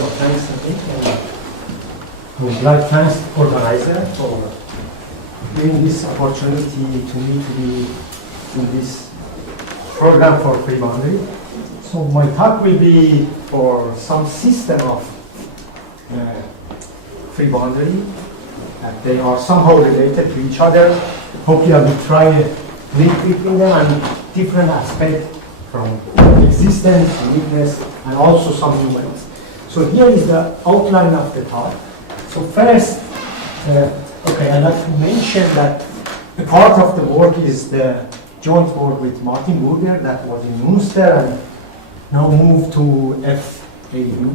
So thanks again. I would like to thank organizer for giving this opportunity to me to be in this program for free boundary. So my talk will be for some system of free boundary. They are somehow related to each other. Hopefully I will try to link between them and different aspects from existence, uniqueness, and also some numerals. So here is the outline of the talk. So first, I'd like to mention that a part of the work is the joint work with Martin Burger that was in Münster and now moved to FAU.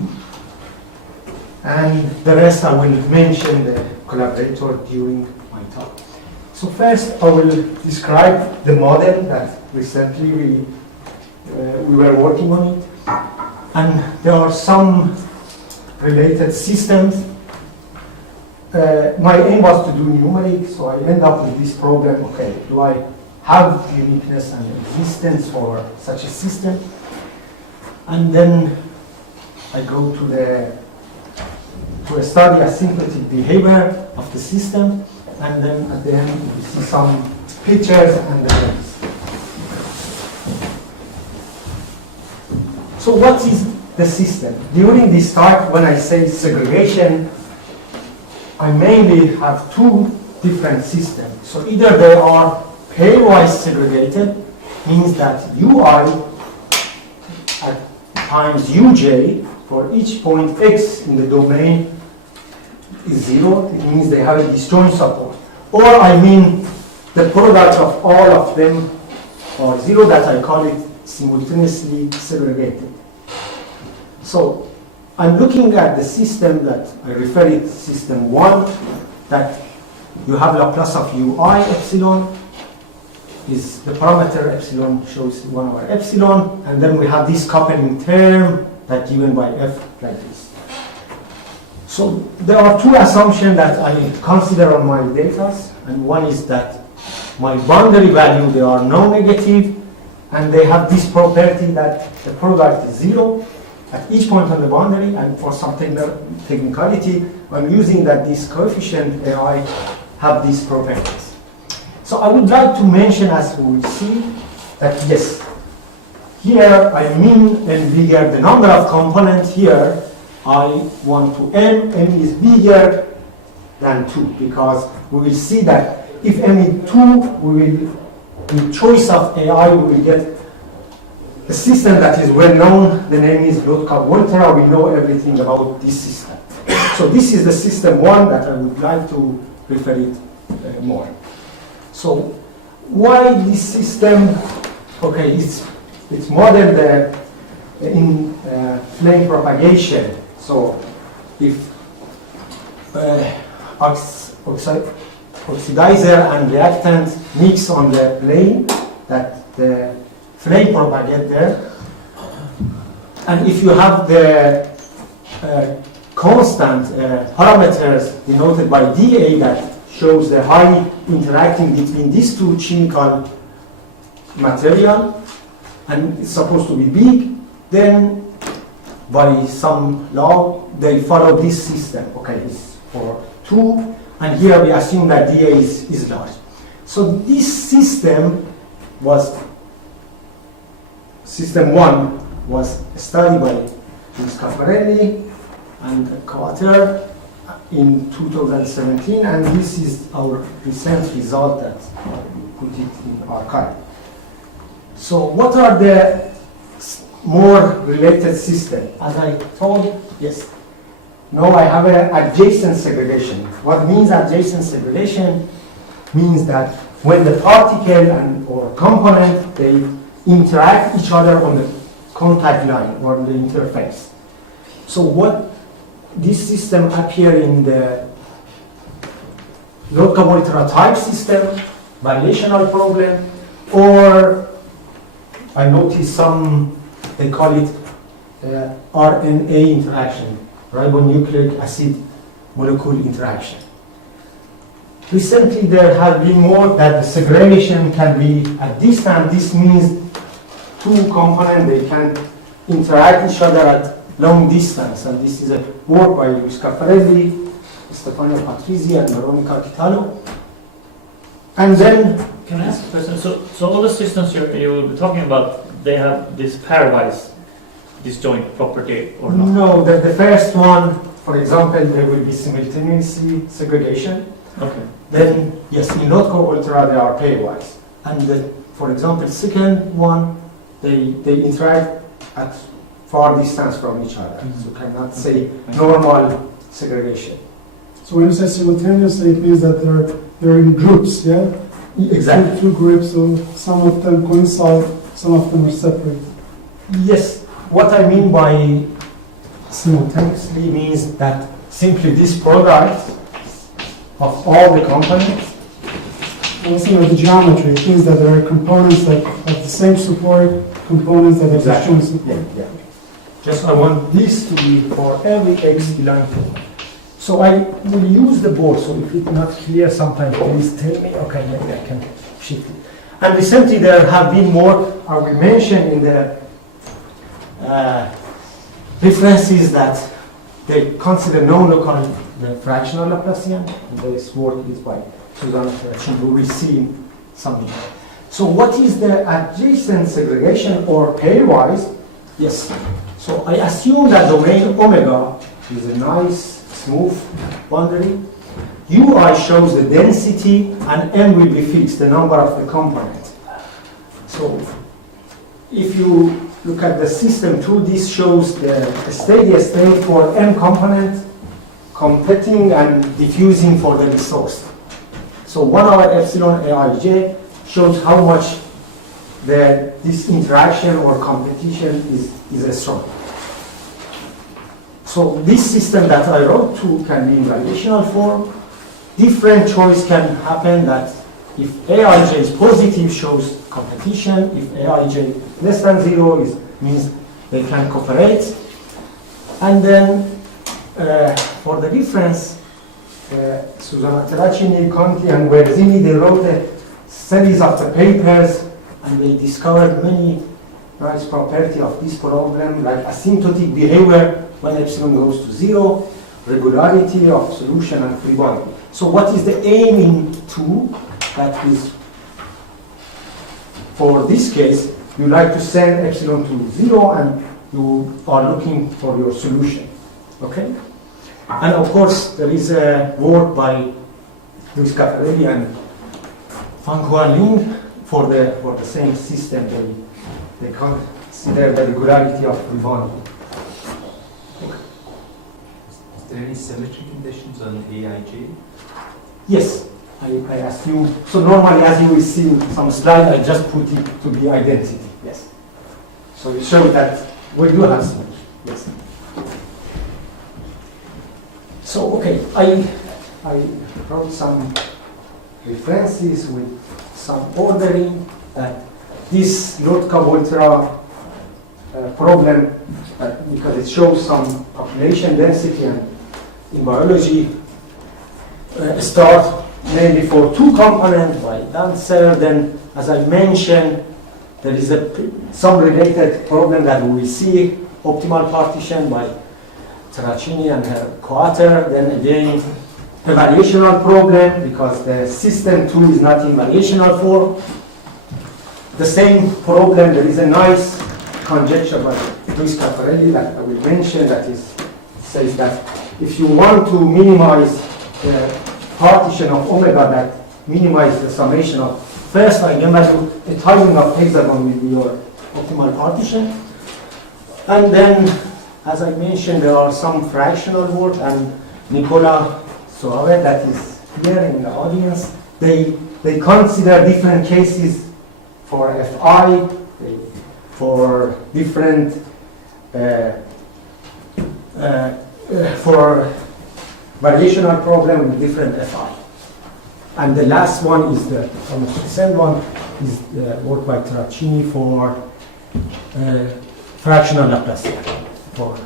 And the rest I will mention the collaborator during my talk. So first I will describe the model that recently we were working on it. And there are some related systems. My aim was to do numeric, so I end up with this problem. Okay, do I have uniqueness and existence for such a system? And then I go to study asymptotic behavior of the system, and then at the end we see some pictures and the rest. So what is the system? During this talk, when I say segregation, I mainly have two different systems. So either they are pairwise segregated, means that ui at times uj for each point x in the domain is 0. It means they have a disjoint support. Or I mean the product of all of them are 0, that I call it simultaneously segregated. So I'm looking at the system that I refer it system 1, that you have Laplace of ui epsilon, is the parameter epsilon shows 1 over epsilon, and then we have this coupling term that given by f like this. So there are two assumptions that I consider on my data, and one is that my boundary value, they are non-negative, and they have this property that the product is 0 at each point on the boundary, and for some technicality, I'm using that this coefficient AI have these properties. So I would like to mention, as we will see, that yes, here I mean n bigger, the number of components here, I want to m is bigger than 2, because we will see that if m is 2, we will, with choice of AI, we will get a system that is well known. The name is Bozorgnia. We know everything about this system. So this is the system 1 that I would like to refer it more. So why this system? Okay, it's modeled in flame propagation. So if oxidizer and reactant mix on the plane, that the flame propagate there, and if you have the constant parameters denoted by dA that shows the high interacting between these two chemical material, and it's supposed to be big, then by some law they follow this system. Okay, it's for 2, and here we assume that dA is large. So this system was System 1 was studied by Scafarelli and co-author in 2017, and this is our recent result that we put it in archive. So what are the more related systems? As I told, yes. Now I have an adjacent segregation. What means adjacent segregation? Means that when the particle or component, they interact each other on the contact line or the interface. So what this system appear in the Lotka-Volterra type system, variational problem, or I noticed some, they call it RNA interaction, ribonucleic acid molecule interaction. Recently there have been more that the segregation can be at distance. This means two components, they can interact each other at long distance, and this is a work by Luis Caffarelli, Stefano Patrizzi, and Veronica Kitalo. And then, can I ask a question? So all the systems you will be talking about, they have this pairwise disjoint property or not? no, the first one, for example, there will be simultaneously segregation. Okay. Then, yes, in local ultra they are pairwise. And for example, second one, they interact at far distance from each other. So you cannot say normal segregation. So when you say simultaneously, it means that they're in groups, yeah? Exactly. Two groups, so some of them coincide, some of them are separate. Yes, what I mean by simultaneously means that simply this product of all the components. Also, the geometry, it means that there are components that have the same support, components that have Exactly. disjoint support. Yeah. Just I want this to be for every x belonging to. So I will use the board, so if it's not clear, sometimes please tell me. Okay, maybe I can shift it. And recently there have been more, I will mention in the references that they consider non-local the fractional Laplacian. And this work is by Susanna Ferracini. We will see something. So what is the adjacent segregation or pairwise? Yes. So I assume that domain omega is a nice smooth boundary. Ui shows the density and m will be fixed, the number of the components. So if you look at the system 2, this shows the steady state for m component competing and diffusing for the resource. So 1 over epsilon aij shows how much this interaction or competition is strong. So this system that I wrote to can be in variational form. Different choice can happen that if aij is positive shows competition, if aij less than 0 means they can cooperate. And then for the difference, Susanna Terracini, Conti, and Guerzini, they wrote a series of the papers and they discovered many nice properties of this problem, like asymptotic behavior when epsilon goes to 0, regularity of solution, and free body. So what is the aim in 2? That is, for this case, you like to send epsilon to 0 and you are looking for your solution. Okay? And of course, there is a work by Luis Caffarelli and Fan Huan Ling for the same system. They consider the regularity of free body. Is there any symmetry conditions on aij? Yes, I assume. So normally, as you will see in some slide, I just put it to be identity. Yes. So it shows that we do have symmetry. Yes. So okay, I wrote some references with some ordering that this Lotka-Volterra problem, because it shows some population density, and in biology start mainly for 2 components by Dancer. Then, as I mentioned, there is some related problem that we will see, optimal partition by Terracini and her co-author. Then again, a variational problem because the system 2 is not in variational form. The same problem, there is a nice conjecture by Luis Caffarelli that I will mention that says that if you want to minimize the partition of omega that minimizes the summation of first eigenvalue, the timing of hexagon will be your optimal partition. And then, as I mentioned, there are some fractional work, and Nicola Soave, that is here in the audience, they consider different cases for Fi, for different, for variational problem with different Fi. And the last one is the almost recent one, is the work by Terracini for fractional Laplacian, for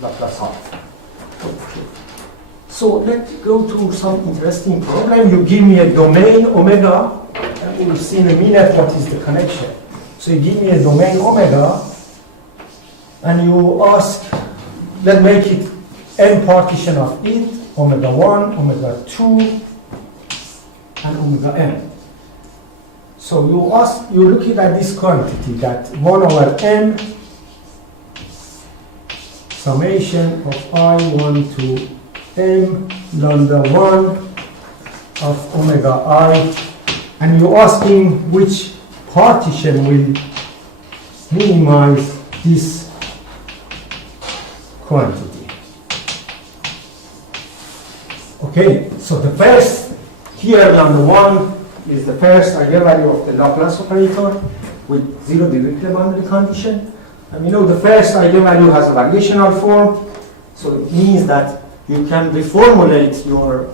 Laplace half. Okay. So let's go to some interesting problem. You give me a domain omega, and we'll see in a minute what is the connection. So you give me a domain omega, and you ask, let's make it n partition of it, omega 1, omega 2, and omega n. So you're looking at this quantity, that 1 over n summation of I1 to m lambda 1 of omega I, and you're asking which partition will minimize this quantity. Okay, so the first, here lambda 1 is the first eigenvalue of the Laplace operator with 0 Dirichlet boundary condition. And we know the first eigenvalue has a variational form, so it means that you can reformulate your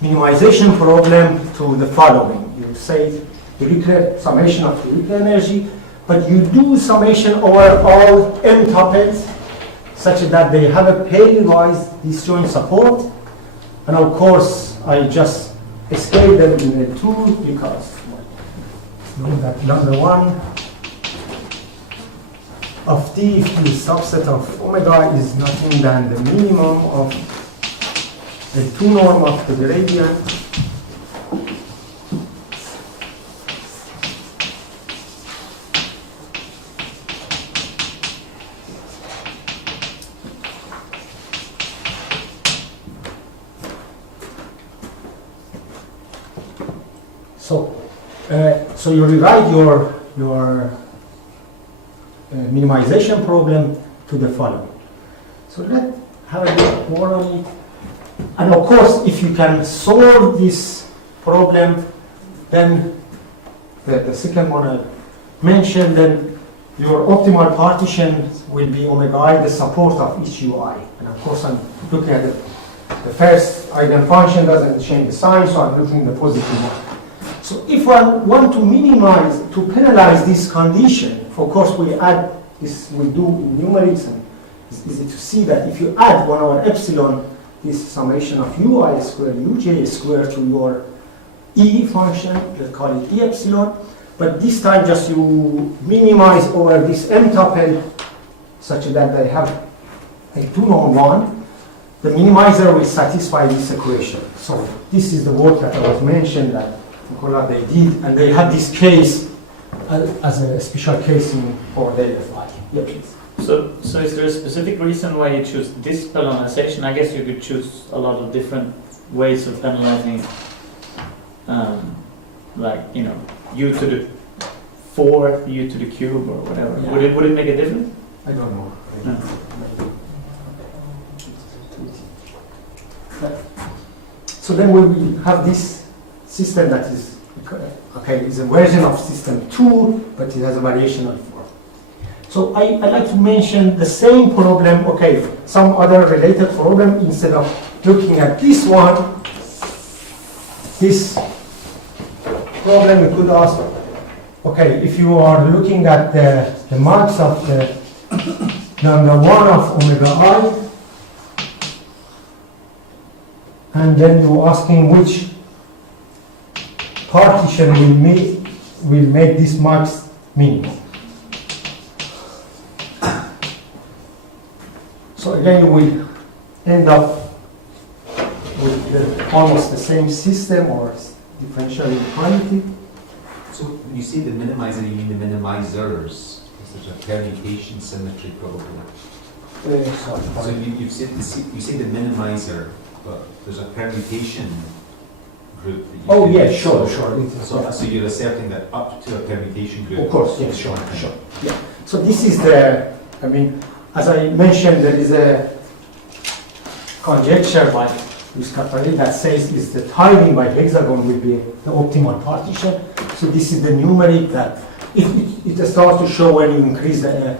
minimization problem to the following. You say Dirichlet, summation of Dirichlet energy, but you do summation over all m tuples such that they have a pairwise disjoint support. And of course, I just scale them in a 2 because you know that lambda 1 of t, if the subset of omega is nothing than the minimum of the 2 norm of the gradient. So you rewrite your minimization problem to the following. So let's have a look more on it. And of course, if you can solve this problem, then the second one I mentioned, then your optimal partition will be omega I, the support of each ui. And of course, I'm looking at the first eigenfunction doesn't change the sign, so I'm looking at the positive one. So if one want to minimize, to penalize this condition, of course we add this, we do in numerics, and it's easy to see that if you add 1 over epsilon, this summation of ui squared, uj squared to your e function, let's call it e epsilon, but this time just you minimize over this m tuple such that they have a 2 norm 1, the minimizer will satisfy this equation. So this is the work that I was mentioned that they did, and they had this case as a special case for their FI. Yeah, please. So is there a specific reason why you choose this penalization? I guess you could choose a lot of different ways of penalizing, like, you know, u to the 4th, u to the cube, or whatever. Yeah. Would it make a difference? I don't know. No. So then we will have this system that is, okay, is a version of system 2, but it has a variational form. So I'd like to mention the same problem, okay, some other related problem, instead of looking at this one, this problem we could ask, okay, if you are looking at the marks of the lambda 1 of omega I, and then you're asking which partition will make this max minimum. So again, you will end up with almost the same system or differential inequality. So when you say the minimizer, you mean the minimizers? Because there's a permutation symmetry probably. So you say the minimizer, but there's a permutation group. That you oh can yeah, sure. So you're asserting that up to a permutation group. Of course, yes, sure. Yeah. So this is the, I mean, as I mentioned, there is a conjecture by Farid that says is the tiling by hexagon will be the optimal partition. So this is the numeric that it starts to show when you increase the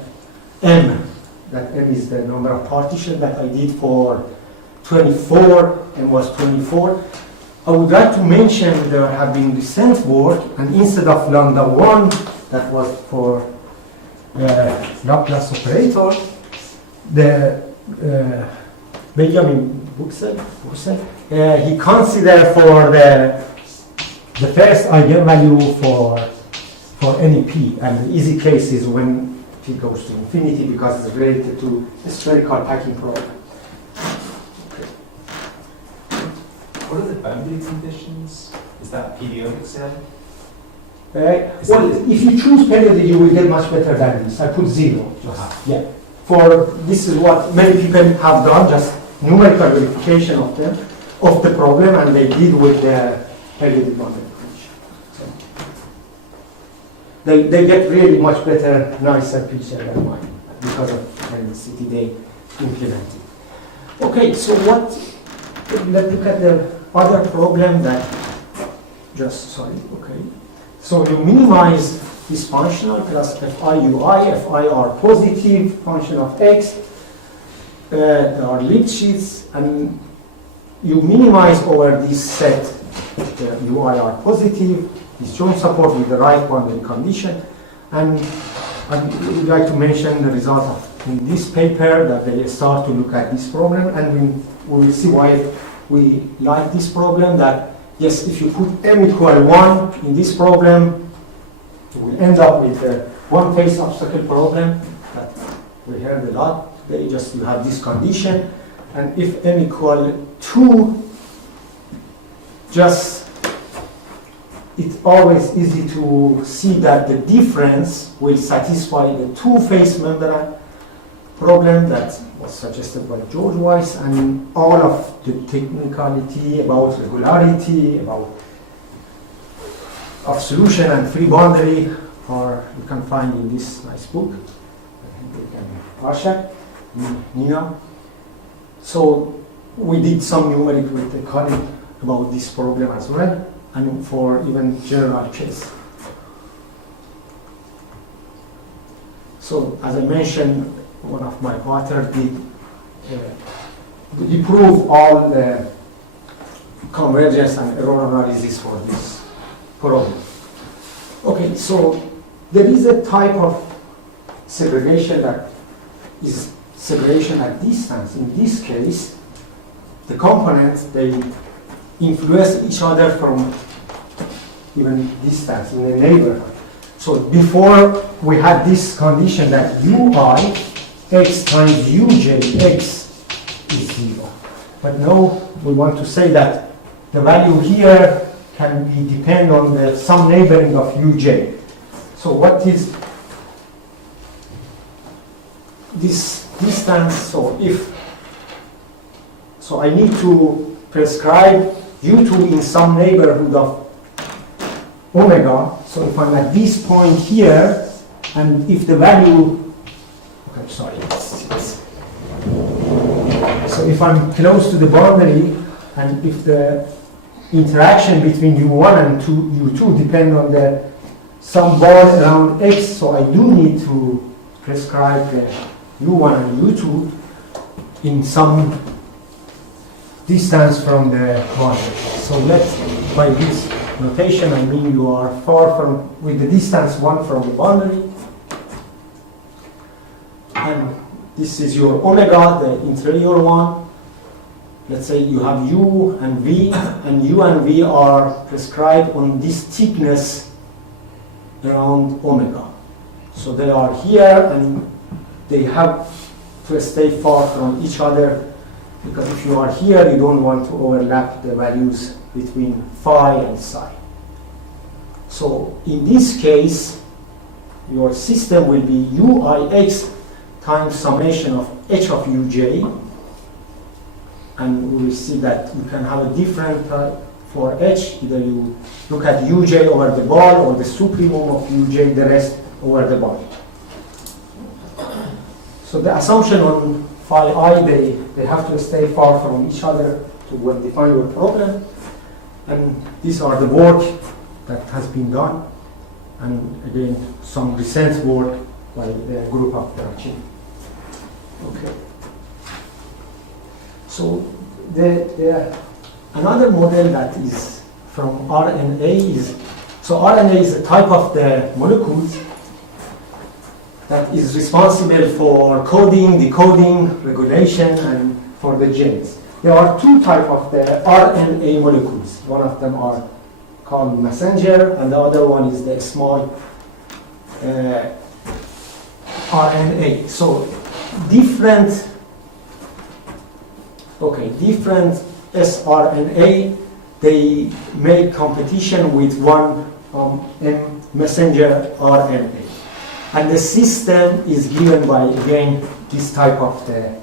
m. That m is the number of partitions that I did for 24, m was 24. I would like to mention there have been recent work, and instead of lambda 1, that was for Laplace operator, the Benjamin Buxel, he considered for the first eigenvalue for for any p, and the easy case is when p goes to infinity because it's related to the spherical packing problem. What are the boundary conditions? Is that periodic cell? Well, if you choose periodic, you will get much better values. I put 0. Yeah. For this is what many people have done, just numerical verification of them, of the problem, and they did with the periodic boundary condition. So they get really much better, nicer picture than mine because of the they implemented. Okay, so what? Let's look at the other problem that okay. So you minimize this functional plus fi ui, fi are positive function of x, there are Lipschitz, and you minimize over this set, the ui are positive, this joint support with the right boundary condition, and I would like to mention the result of in this paper that they start to look at this problem, and we will see why we like this problem, that yes, if you put m equal 1 in this problem, you will end up with a one-phase obstacle problem that we heard a lot. They just, you have this condition, and if m equal 2, just, it's always easy to see that the difference will satisfy the two-phase membrane problem that was suggested by George Weiss, and all of the technicality about regularity, about of solution and free boundary, or you can find in this nice book. I think we can Arshak, Nina. So we did some numeric with the colleague about this problem as well, and for even general case. So as I mentioned, one of my authors did prove all the convergence and error analysis for this problem. Okay, so there is a type of segregation that is segregation at distance. In this case, the components, they influence each other from even distance in a neighborhood. So before we had this condition that ui x times uj x is 0. But now we want to say that the value here can be depend on the some neighboring of uj. So what is this distance? So I need to prescribe u2 in some neighborhood of omega. So if I'm at this point here, and if the value, okay, sorry, so if I'm close to the boundary, and if the interaction between u1 and u2 depend on the some ball around x, so I do need to prescribe the u1 and u2 in some distance from the boundary. So let's, by this notation, I mean you are far from, with the distance 1 from the boundary, and this is your omega, the interior one. Let's say you have u and v, and u and v are prescribed on this thickness around omega. So they are here, and they have to stay far from each other, because if you are here, you don't want to overlap the values between phi and psi. So in this case, your system will be uix times summation of h of uj, and we will see that you can have a different type for h. Either you look at uj over the ball, or the supremum of uj, the rest over the ball. So the assumption on phi I, they have to stay far from each other to define your problem. And these are the work that has been done. And again, some recent work by the group of Perturbed. Okay. So another model that is from RNA is, so RNA is a type of the molecules that is responsible for coding, decoding, regulation, and for the genes. There are two types of the RNA molecules. One of them are called messenger, and the other one is the small RNA. So different sRNA, they make competition with one messenger RNA. And the system is given by, again, this type of the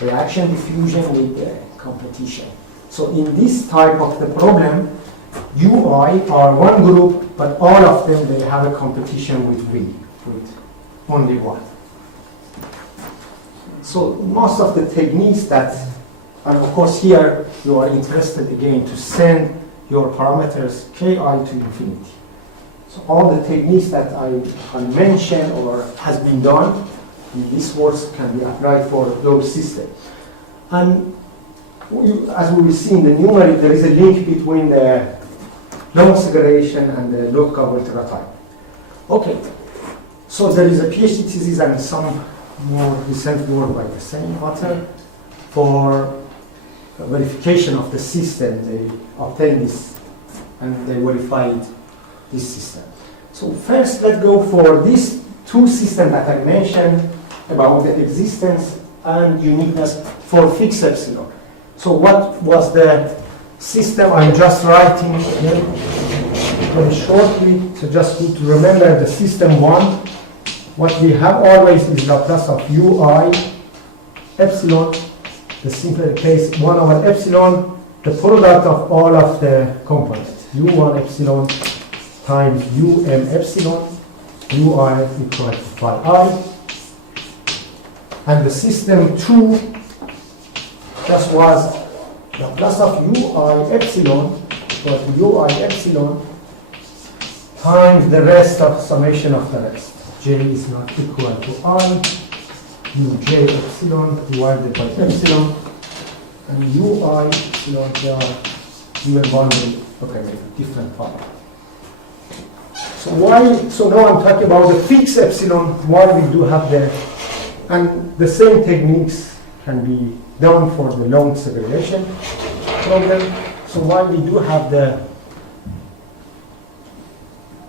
reaction diffusion with the competition. So in this type of the problem, UI are one group, but all of them, they have a competition with V, with only one. So most of the techniques that, and of course here you are interested again to send your parameters ki to infinity. So all the techniques that I mentioned or has been done in this works can be applied for those systems. And as we will see in the numeric, there is a link between the long segregation and the local type. Okay, so there is a PhD thesis and some more recent work by the same author for verification of the system. They obtained this and they verified this system. So first, let's go for these two systems that I mentioned about the existence and uniqueness for fixed epsilon. So what was the system? I'm just writing here very shortly. So just to remember the system one, what we have always is Laplace of ui epsilon, the simpler case 1 over epsilon, the product of all of the components, u1 epsilon times um epsilon, ui equal to phi I, and the system 2 just was Laplace of ui epsilon equal to ui epsilon times the rest of summation of the rest. J is not equal to I, uj epsilon divided by epsilon, and ui epsilon, they are even bounded, okay, different part. So now I'm talking about the fixed epsilon, why we do have the, and the same techniques can be done for the long segregation problem. So while we do have the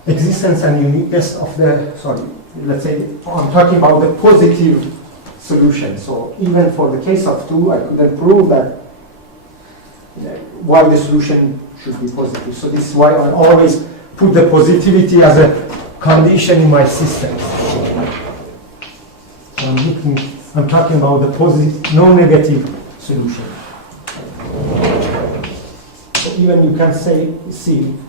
existence and uniqueness of the, let's say I'm talking about the positive solution. So even for the case of 2, I couldn't prove that why the solution should be positive. So this is why I always put the positivity as a condition in my systems. So I'm talking about the positive, no negative solution. So even you can see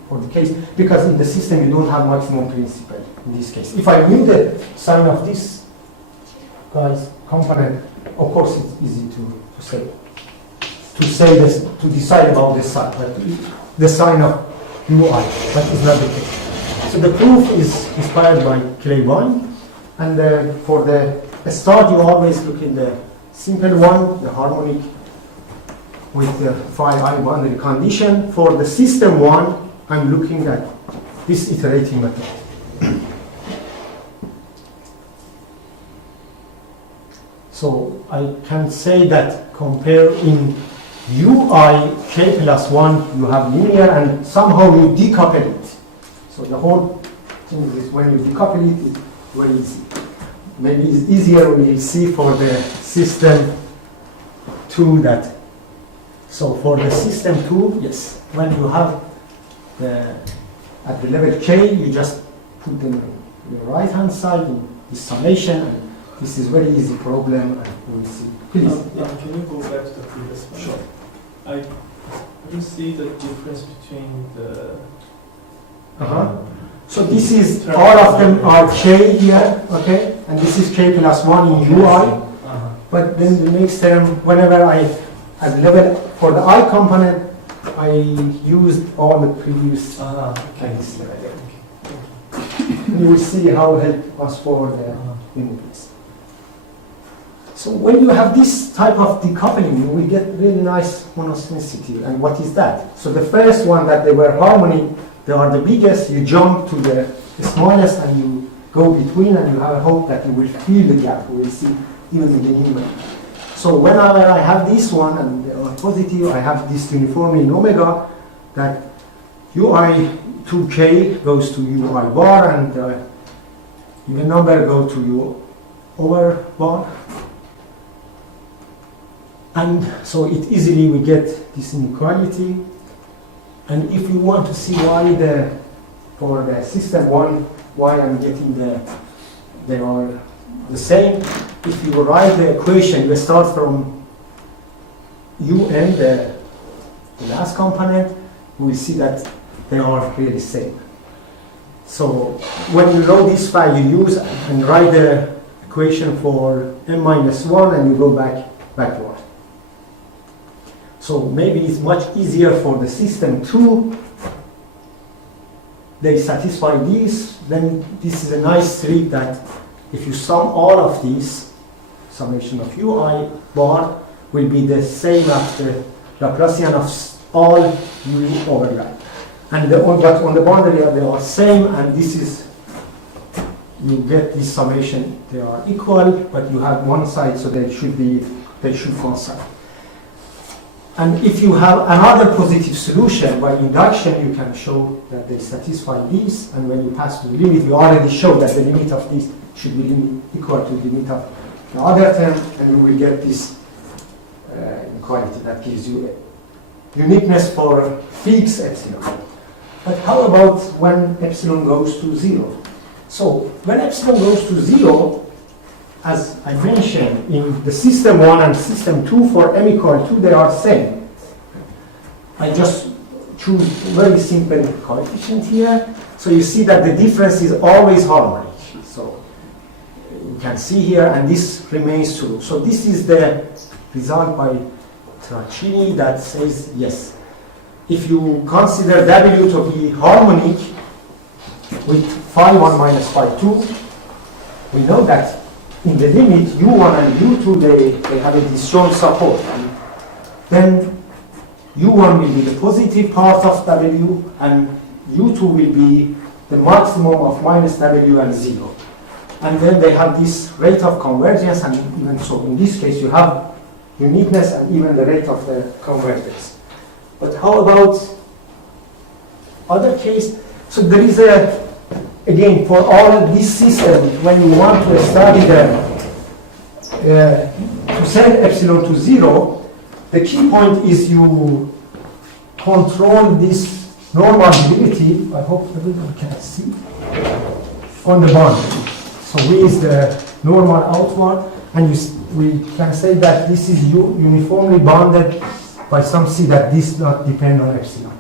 for the case, because in the system you don't have maximum principle in this case. If I knew the sign of this guy's component, of course it's easy to say this, to decide about the sign, but the sign of ui, but it's not the case. So the proof is inspired by Claiborne, and for the start you always look in the simple one, the harmonic with the phi I boundary condition. For the system one, I'm looking at this iterating method. So I can say that compare in ui k plus 1, you have linear, and somehow you decouple it. So the whole thing is when you decouple it, it's very easy. Maybe it's easier when you see for the system 2 that. So for the system 2, yes, when you have at the level k, you just put them on the right hand side in this summation, and this is very easy problem, and we'll see. Please. Can you go back to the previous one? Sure. I don't see the difference between the. So this is, all of them are k here, okay? And this is k plus 1 in ui. But then the next term, whenever at level, for the I component, I used all the previous case. You will see how it helps us for the uniqueness. So when you have this type of decoupling, you will get really nice monotonicity. And what is that? So the first one that they were harmony, they are the biggest, you jump to the smallest and you go between, and you have a hope that you will fill the gap. We will see even in the numeric. So whenever I have this one and they are positive, I have this uniformity in omega that ui 2k goes to ui bar, and even number go to U over 1. And so it easily we get this inequality. And if you want to see why for the system 1, why I'm getting they are the same, if you write the equation, you start from UN, the last component, we will see that they are really same. So when you know this file, you use and write the equation for n-1 and you go backward. So maybe it's much easier for the system 2. They satisfy these, then this is a nice trick that if you sum all of these, summation of ui bar will be the same as the Laplacian of all u overlap. And but on the boundary they are same, and this is, you get this summation, they are equal, but you have one side, so they should coincide. And if you have another positive solution, by induction you can show that they satisfy these, and when you pass to the limit, you already show that the limit of this should be equal to the limit of the other term, and you will get this inequality that gives you uniqueness for fixed epsilon. But how about when epsilon goes to 0? So when epsilon goes to 0, as I mentioned, in the system 1 and system 2 for m equal 2, they are same. I just choose very simple coefficient here. So you see that the difference is always harmonic. So you can see here, and this remains true. So this is the result by Tracini that says, yes, if you consider W to be harmonic with phi 1 minus phi 2, we know that in the limit u1 and u2 they have a disjoint support, and then u1 will be the positive part of W and u2 will be the maximum of minus W and 0. And then they have this rate of convergence, and even so in this case you have uniqueness and even the rate of the convergence. But how about other case? So there is again, for all these systems, when you want to study them, to send epsilon to 0, the key point is you control this normal derivative. I hope everyone can see on the boundary. So V is the normal outward, and we can say that this is uniformly bounded by some C, that this does not depend on epsilon.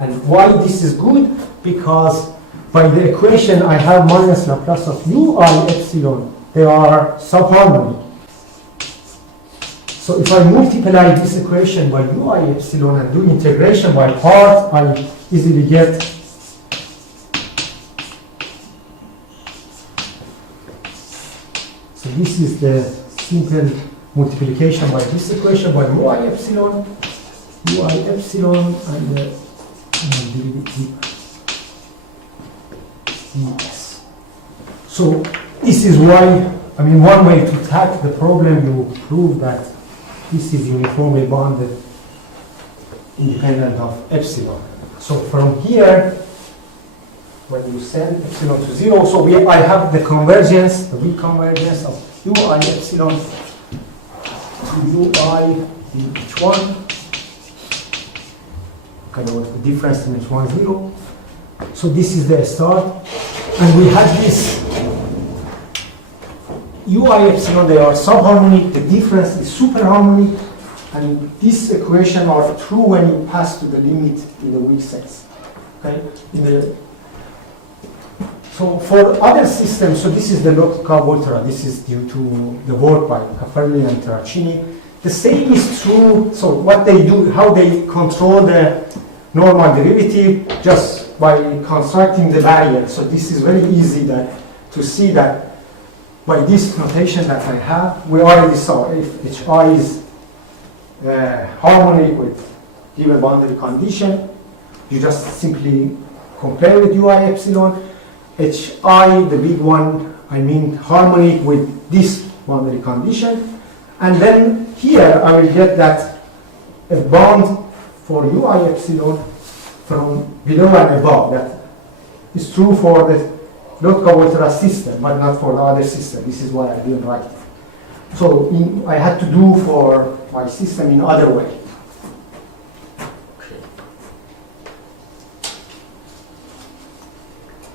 And why this is good? Because by the equation I have minus Laplace of ui epsilon, they are subharmonic. So if I multiply this equation by ui epsilon and do integration by part, I easily get so this is the simple multiplication by this equation by ui epsilon and the derivative. Yes. So this is why, I mean, one way to attack the problem, you prove that this is uniformly bounded independent of epsilon. So from here, when you send epsilon to 0, so I have the convergence, the weak convergence of ui epsilon to ui in h1. Okay, what's the difference in h1, 0? So this is the start, and we have this ui epsilon, they are subharmonic, the difference is superharmonic, and this equation are true when you pass to the limit in the weak sense. Okay? So for other systems, so this is the logical Volterra, this is due to the work by Farid and Tracini. The same is true, so what they do, how they control the normal derivative, just by constructing the barrier. So this is very easy to see that by this notation that I have, we already saw if hi is harmonic with given boundary condition, you just simply compare with ui epsilon. Hi, the big one, I mean harmonic with this boundary condition, and then here I will get that a bound for ui epsilon from below and above. That is true for the Lotka-Volterra system, but not for the other system. This is why I didn't write it. So I had to do for my system in other way.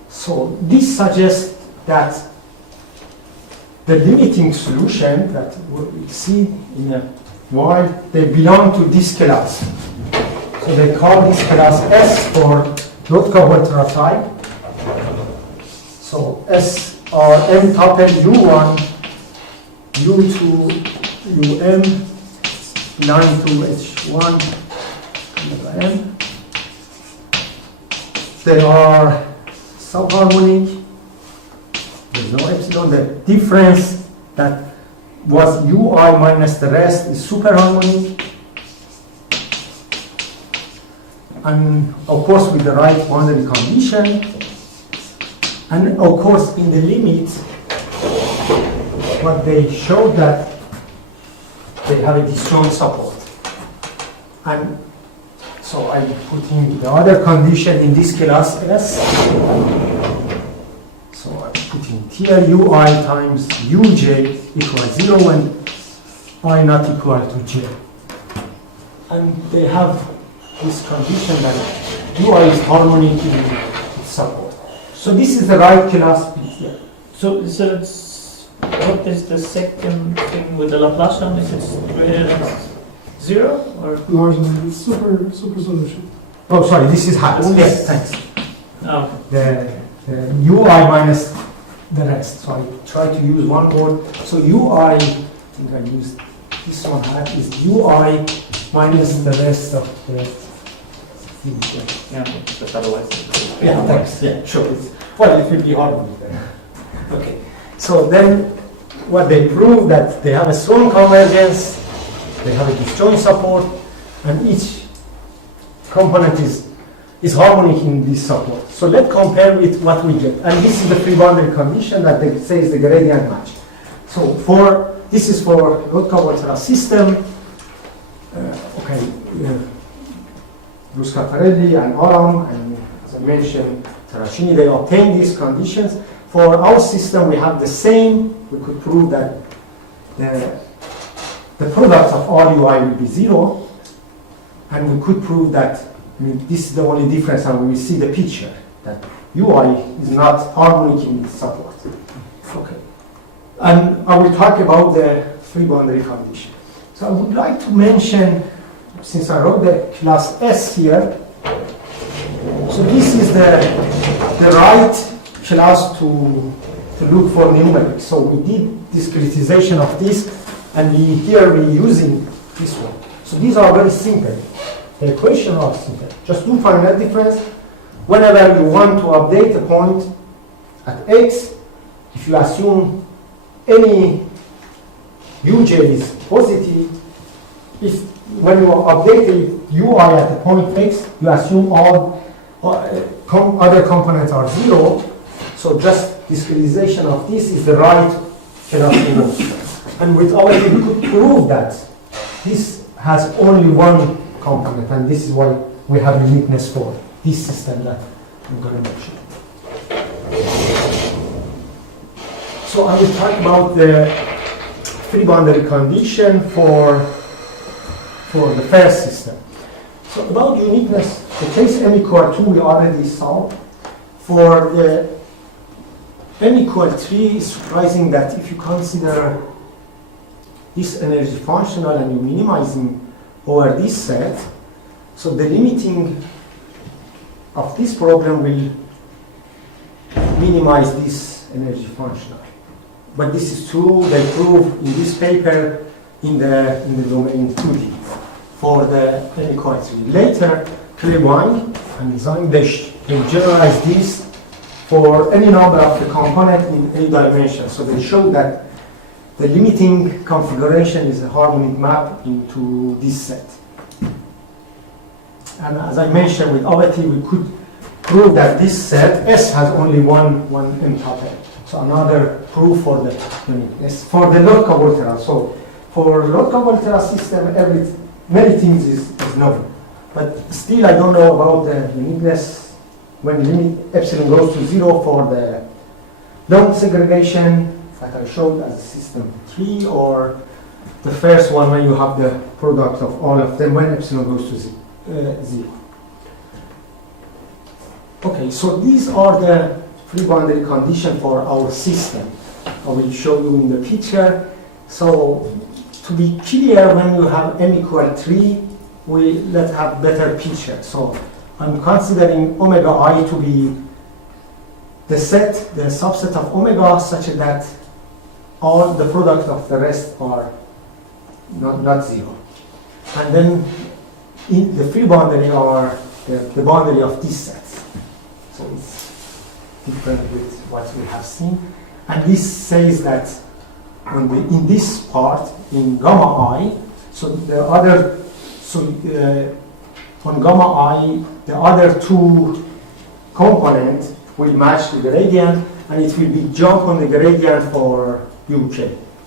So this suggests that the limiting solution that we see in a while, they belong to this class. So they call this class S for Lotka-Volterra type. So S are M tuple U1, U2, UM, 9 to H1, M. They are subharmonic. There's no epsilon. The difference that was UI minus the rest is superharmonic. And of course with the right boundary condition. And of course in the limit, what they showed that they have a disjoint support. And so I put in the other condition in this class S. So I put in here UI times Uj equals 0 and I not equal to J. And they have this condition that UI is harmonic in its support. So this is the right class here. So it's, what is the second thing with the Laplacian? Is it greater than 0 or? Larger than super solution. Oh, sorry, this is half. Yes, thanks. Oh, okay. The UI minus the rest. So I try to use one word. So UI, I think I used this one half, is UI minus the rest of the thing. Yeah, but otherwise. Yeah, thanks. Yeah, sure. Well, it will be hard then. Okay. So then what they prove that they have a strong convergence, they have a disjoint support, and each component is harmonic in this support. So let's compare with what we get. And this is the free boundary condition that they say is the gradient match. So this is for Lotka-Volterra system. Ruscatarelli and Aram, and as I mentioned, Terracini, they obtained these conditions. For our system, we have the same. We could prove that the product of all UI will be 0. And we could prove that, this is the only difference, and we see the picture, that UI is not harmonic in its support. Okay. And I will talk about the free boundary condition. So I would like to mention, since I wrote the class S here, so this is the right class to look for numeric. So we did discretization of this, and here we're using this one. So these are very simple. The equations are simple. Just do finite difference. Whenever you want to update a point at x, if you assume any uj is positive, when you update the ui at the point x, you assume all other components are 0. So just discretization of this is the right class. And with our, we could prove that this has only one component, and this is why we have uniqueness for this system that I'm going to mention. So I will talk about the free boundary condition for the first system. So about uniqueness, the case n equal 2 we already solved. For the n equal 3, it's surprising that if you consider this energy functional and you minimizing over this set, so the limiting of this problem will minimize this energy functional. But this is true, they prove in this paper in the domain 2D for the n equal 3. Later, Klein and Zhang, they generalize this for any number of the component in any dimension. So they show that the limiting configuration is a harmonic map into this set. And as I mentioned with Aveti, we could prove that this set S has only one n tuple. So another proof for the uniqueness. For the Lotka-Volterra, so for Lotka-Volterra system, many things is known. But still I don't know about the uniqueness when limit epsilon goes to 0 for the long segregation that I showed as system 3, or the first one when you have the product of all of them when epsilon goes to 0. Okay, so these are the free boundary conditions for our system. I will show you in the picture. So to be clear, when you have n equal 3, let's have better picture. So I'm considering omega I to be the subset of omega such that all the product of the rest are not 0. And then in the free boundary are the boundary of these sets. So it's different with what we have seen. And this says that in this part, in gamma I, on gamma I, the other two components will match the gradient, and it will be jump on the gradient for uk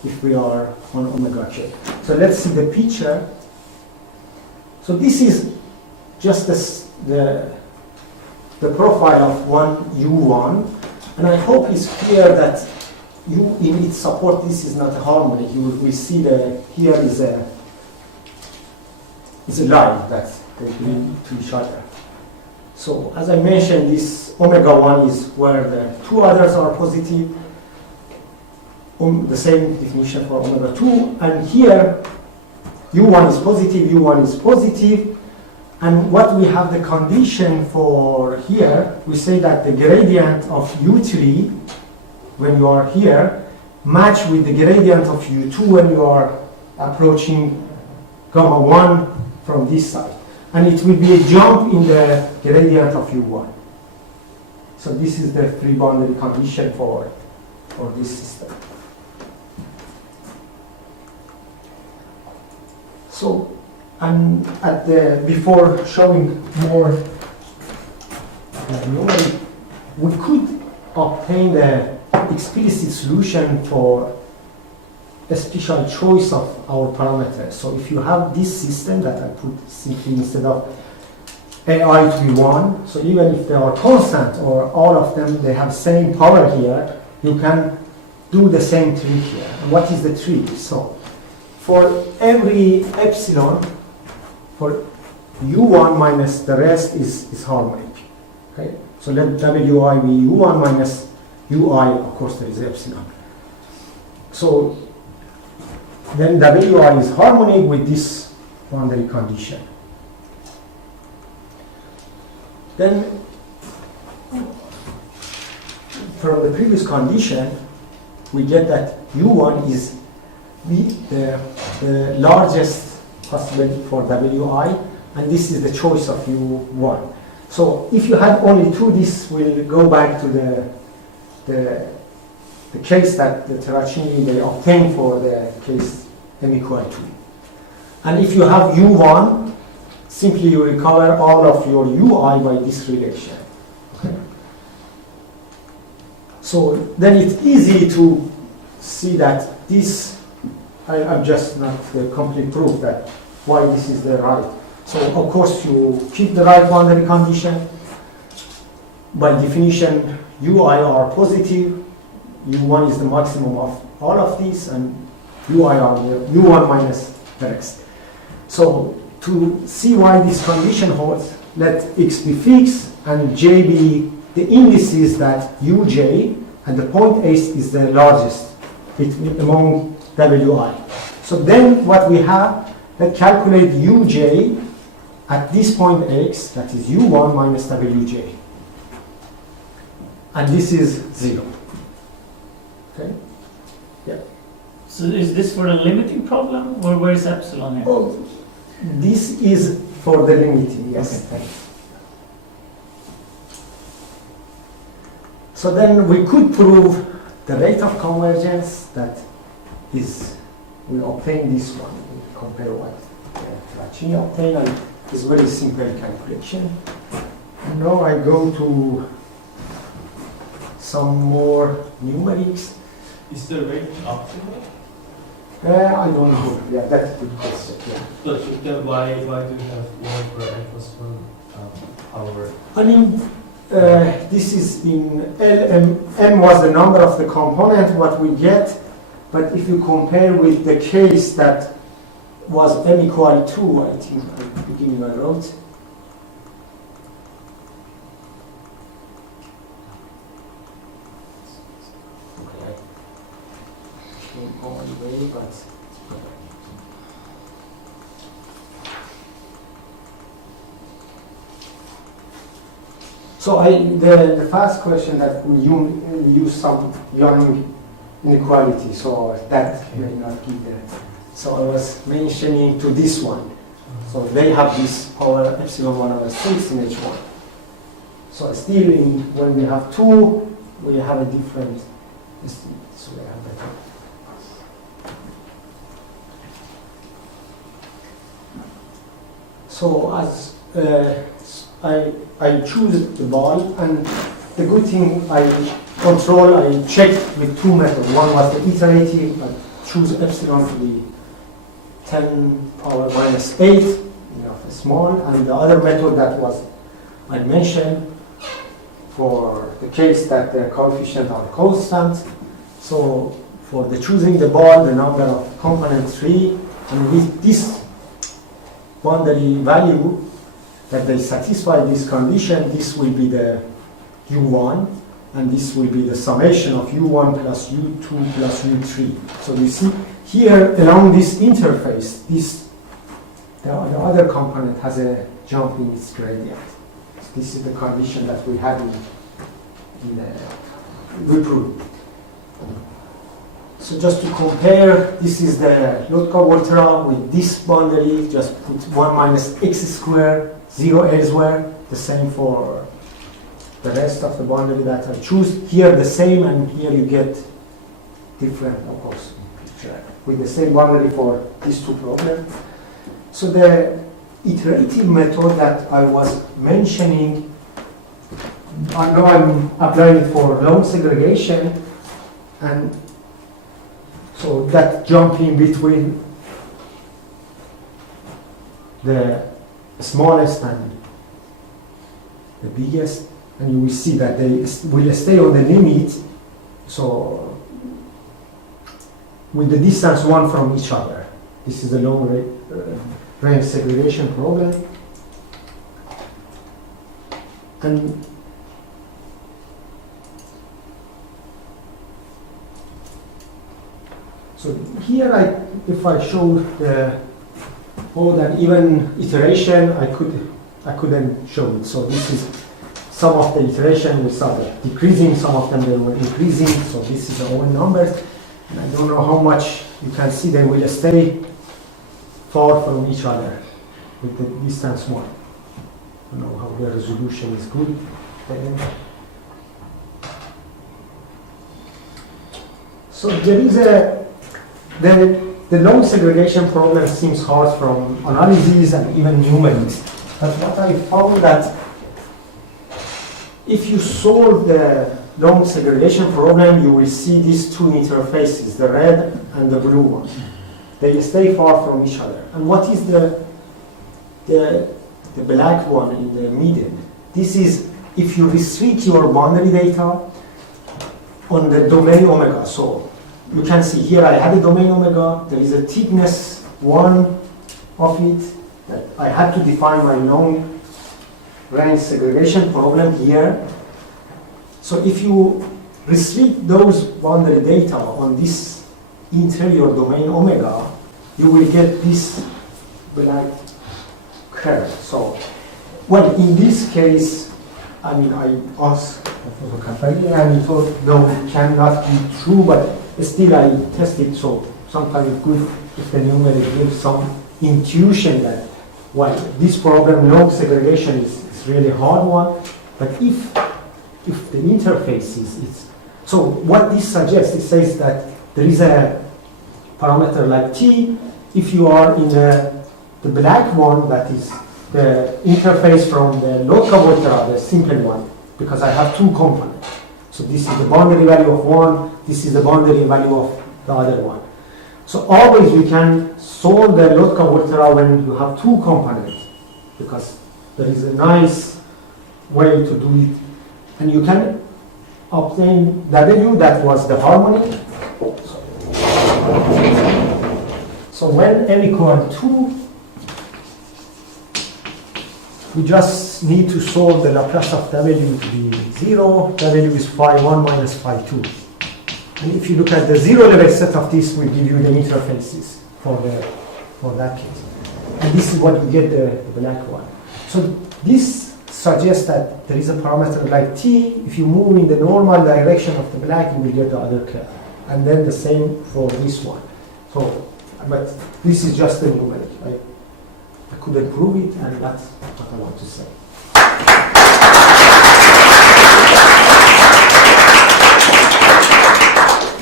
if we are on omega k. So let's see the picture. So this is just the profile of one U1, and I hope it's clear that U in its support, this is not a harmonic. We see here is a line that they bring to each other. So as I mentioned, this omega 1 is where the two others are positive, the same definition for omega 2, and here U1 is positive, U1 is positive, and what we have the condition for here, we say that the gradient of U3 when you are here match with the gradient of U2 when you are approaching gamma 1 from this side. And it will be a jump in the gradient of U1. So this is the free boundary condition for this system. So, and before showing more, we could obtain the explicit solution for a special choice of our parameters. So if you have this system that I put simply instead of AI to be 1, so even if they are constant or all of them, they have same power here, you can do the same trick here. And what is the trick? So for every epsilon, for U1 minus the rest is harmonic. Okay? So let Wi be U1 minus Ui, of course there is epsilon. So then Wi is harmonic with this boundary condition. Then from the previous condition, we get that U1 is the largest possibility for Wi, and this is the choice of U1. So if you had only 2, this will go back to the case that the Terracini they obtained for the case m equal 2. And if you have U1, simply you recover all of your Ui by this relation. Okay. So then it's easy to see that this, I'm just not the complete proof that why this is the right. So of course you keep the right boundary condition. By definition, Ui are positive. U1 is the maximum of all of these, and Ui are U1 minus the rest. So to see why this condition holds, let X be fixed and J be the indices that Uj and the point X is the largest among Wi. So then what we have, let's calculate Uj at this point X, that is U1 minus Wj. And this is 0. Okay? Yeah. So is this for a limiting problem, or where is epsilon here? Oh, this is for the limiting, yes. Okay. Thanks. So then we could prove the rate of convergence that is, we obtain this one, we compare what Terracini obtained, and it's very simple calculation. And now I go to some more numerics. Is the rate optimal? I don't know. Yeah, that's a good question. Yeah. But then why do you have 1 per n plus 1 power? I mean, This is in L, M was the number of the component, what we get, but if you compare with the case that was M equal 2, I think at the beginning I wrote, okay, came all the way, but so the first question that we use some Young inequality, so that may not give that. So I was mentioning to this one. So they have this power epsilon 1 over 6 in H1. So still when we have 2, we have a different estimate. So we have that. So as I choose the ball, and the good thing I checked with 2 methods. One was the iterative, I choose epsilon to be 10 power minus 8, small, and the other method that was I mentioned for the case that the coefficients are constant. So for the choosing the ball, the number of component 3, and with this boundary value that they satisfy this condition, this will be the U1, and this will be the summation of U1 plus U2 plus U3. So you see here along this interface, the other component has a jump in its gradient. So this is the condition that we have we proved. So just to compare, this is the Lotka-Volterra with this boundary, just put 1 minus x squared, 0 elsewhere, the same for the rest of the boundary that I choose. Here the same, and here you get different, of course, picture with the same boundary for these two problems. So the iterative method that I was mentioning, I know I'm applying it for long segregation, and so that jumping between the smallest and the biggest, and you will see that they will stay on the limit, so with the distance 1 from each other. This is the long range segregation problem. And so here if I show the odd and even iteration, I couldn't show it. So this is some of the iteration we saw decreasing, some of them they were increasing. So this is the odd numbers. And I don't know how much you can see they will stay far from each other with the distance 1. I don't know how the resolution is good. So there is the long segregation problem seems hard from analysis and even numerics. But what I found that if you solve the long segregation problem, you will see these two interfaces, the red and the blue one. They stay far from each other. And what is the black one in the middle? This is if you restrict your boundary data on the domain omega. So you can see here I had a domain omega, there is a thickness 1 of it, that I had to define my long range segregation problem here. So if you restrict those boundary data on this interior domain omega, you will get this black curve. So, well, in this case, I mean, I asked Professor Kafari and he thought, no, it cannot be true, but still I tested, so sometimes it's good if the numeric gives some intuition that, well, this problem, long segregation, is really hard one, but if the interface is so what this suggests, it says that there is a parameter like t, if you are in the black one, that is the interface from the Lotka-Volterra, the simple one, because I have 2 components. So this is the boundary value of one, this is the boundary value of the other one. So always we can solve the Lotka-Volterra when you have 2 components, because there is a nice way to do it And you can obtain W, that was the harmony. So when m equal 2, we just need to solve the Laplace of W to be 0. W is phi 1 minus phi 2. And if you look at the zero level set of this, will give you the interfaces for that case. And this is what you get the black one. So this suggests that there is a parameter like t. If you move in the normal direction of the black, you will get the other curve. And then the same for this one. So, but this is just a numeric. I couldn't prove it, and that's what I want to say.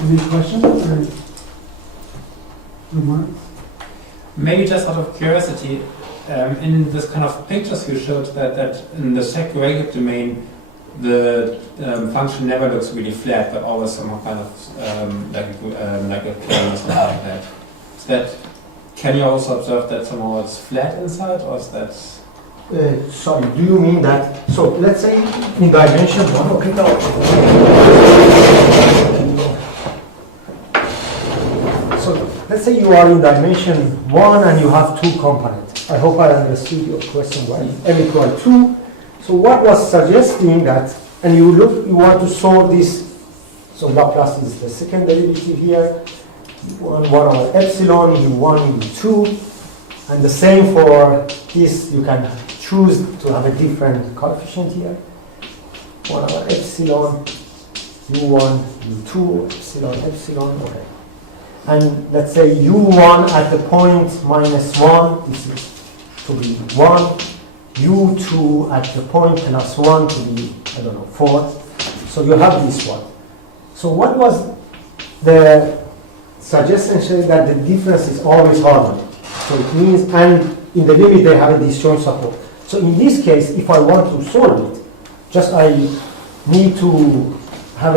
Any questions or remarks? Maybe just out of curiosity, in this kind of pictures you showed that in the segregated domain, the function never looks really flat, but always some kind of like a plane or something like that. Is that, can you also observe that somehow it's flat inside, or is that? Sorry, do you mean that? So let's say in dimension 1, okay, no. So let's say you are in dimension 1 and you have 2 components. I hope I understood your question right. M equal 2. So what was suggesting that, and you want to solve this, so Laplace is the second derivative here, 1 over epsilon, u1, u2, and the same for this, you can choose to have a different coefficient here, 1 over epsilon, u1, u2, epsilon, epsilon, okay. And let's say u1 at the point minus 1, this is to be 1, u2 at the point plus 1 to be, I don't know, 4. So you have this one. So what was the suggestion saying that the difference is always harmonic? So it means, and in the limit they have a disjoint support. So in this case, if I want to solve it, just I need to have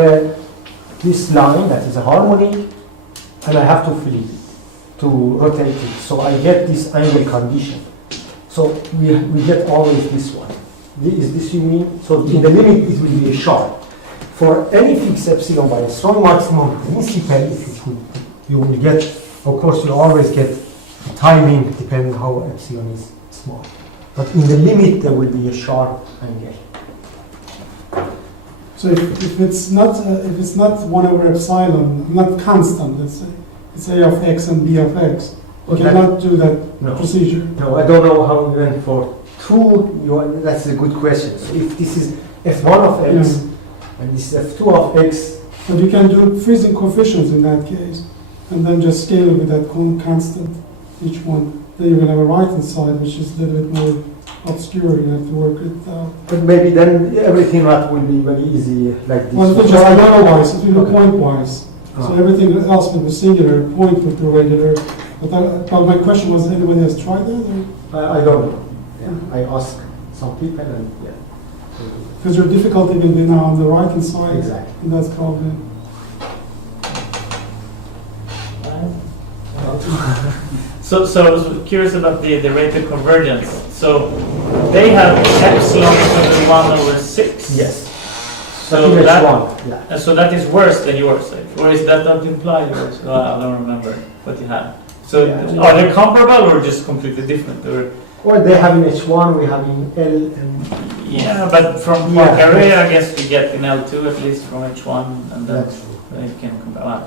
this line that is a harmony, and I have to flip it, to rotate it. So I get this angle condition. So we get always this one. Is this you mean? So in the limit it will be a sharp. For any fixed epsilon by a strong maximum principle, if you put, you will get, of course you always get timing depending how epsilon is small. But in the limit there will be a sharp angle. So if it's not 1 over epsilon, not constant, let's say, it's a of x and b of x, you cannot do that procedure. No, I don't know how we went for 2. That's a good question. So if this is f1 of x and this is f2 of x, but you can do freezing coefficients in that case, and then just scale it with that constant each one. Then you're going to have a right hand side, which is a little bit more obscure. You have to work it out. But maybe then everything that will be very easy like this. Well, if it's just otherwise, it will be point-wise. So everything else will be singular, point would be regular. But my question was, anybody has tried that? I don't know. Yeah. I asked some people and yeah. Because your difficulty will be now on the right hand side. Exactly. And that's probably. So I was curious about the rate of convergence. So they have epsilon equal to 1 over 6. Yes. So yeah. So that is worse than yours, or is that not implied yours? Oh, I don't remember what you had. So are they comparable or just completely different? Or they have in H1, we have in L and yeah, but from Poincaré, I guess you get in L2 at least from H1, and then you can compare.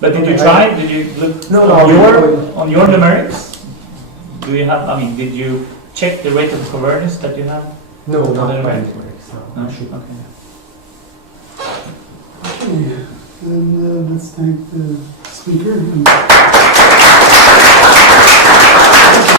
But did you try? Did you look on your numerics? Do you have? I mean, did you check the rate of convergence that you have? No, not my numerics. No. Okay. Okay, then let's thank the speaker.